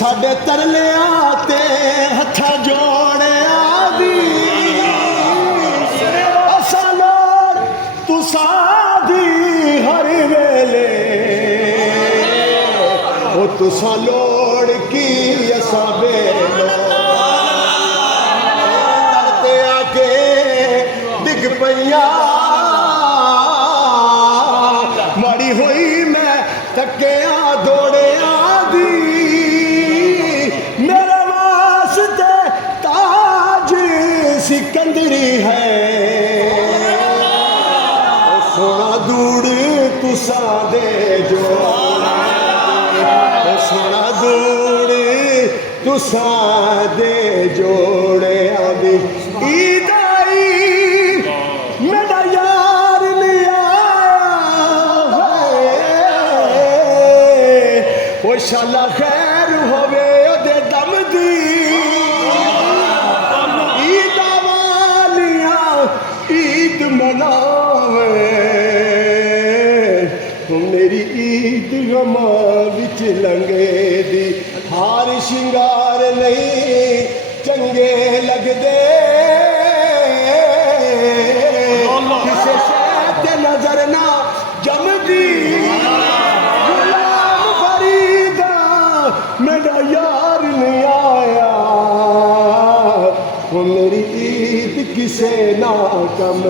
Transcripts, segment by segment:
साडे तरलिया ते हथा जोड़िया दी असा लोड़ तुसा दी हर वेले ओ तुसा लोड़ की असा वेलो तरते आके डिग पईया माड़ी हुई मैं थकिया दौड़िया दी मेरे वास्ते ताज सिकंदरी है सोना दूड़ तुसा दे जो सोना दूड़ तुसा दे जोड़े आदि ईद आई मेरा यार लिया वो शाला खैर होवे ओदे दम दी ईद वालिया ईद मनावे मेरी ईद गमा विच लंगे दी हार शिंगार नहीं चंगे लगदे किसे शहर ते नजर ना जमदी गुलाम फरीदा मेरा यार नहीं आया वो मेरी ईद किसे ना कम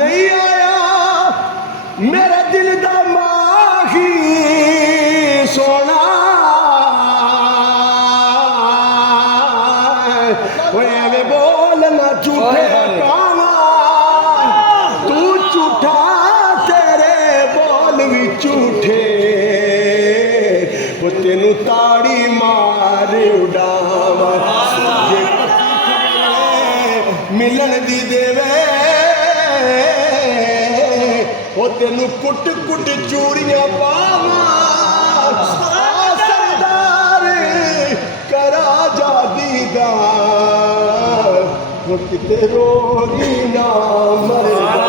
नहीं आया मेरे दिल दा माही सोना वे बोलना झूठे कावा तू झूठा तेरे बोल भी झूठे वो तेनू ताड़ी मार उड़ावा मिलन दी देवे वो तेनू कुट कुट चूड़ियां पावा सरदार करा जा दीदार वो किते रोगी ना मरेगा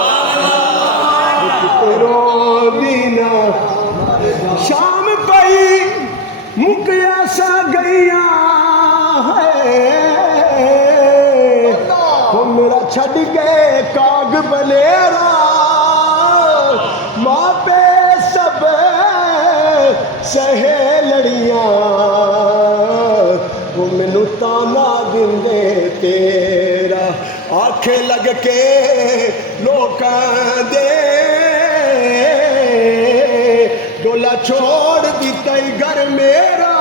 वो किते रोगी ना शाम पई मुकिया सा गईया वो मेरा छड़ गए काग बलेरा माँ पे सब सहेलड़ियां वो मैनू ताना दिंदे तेरा आखे लग के लोकां दे डोला छोड़ दिता घर मेरा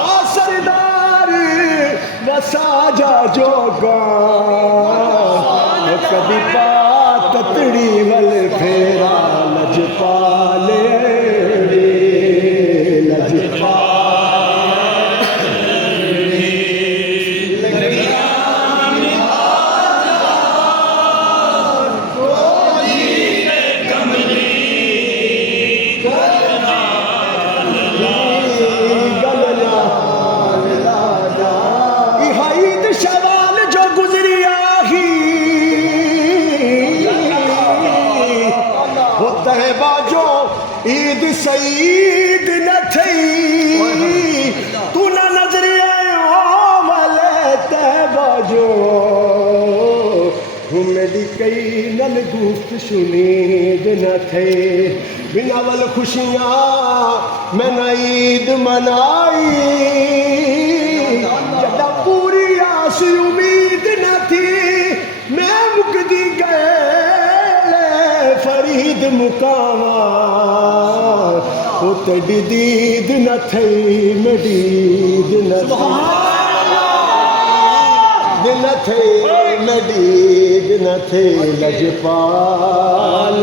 आ सरदार वसा जा जोगा कभी ततड़ी वल फेरा लजपाले बाजो ईद सईद न थई तू ना नजर आयो वाले ते बाजो मेरी कई नल दोस्त सुनीद न थे बिना वल खुशियां मैं न ईद मनाई जदा पूरी आस उम्मीद न थी मैं मुकदी गए फरीद मुकावा वो तेरी दीद न थई मेरी दीद न थी मेरी दीद न थी लजपाल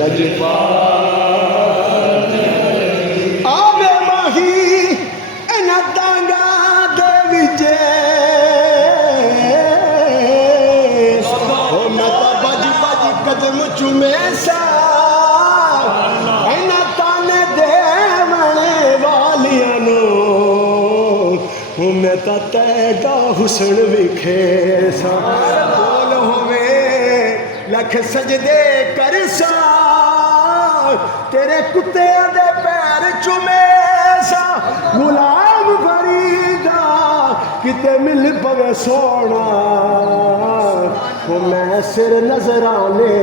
लजपाल हूँ मैं तो तेरा हुसन विखे सा बोल होवे लख सजदे कर सा तेरे कुत्ते दे पैर चुमे सा गुलाम फरीदा किते मिल पवे सोना वो मैं सिर नजराने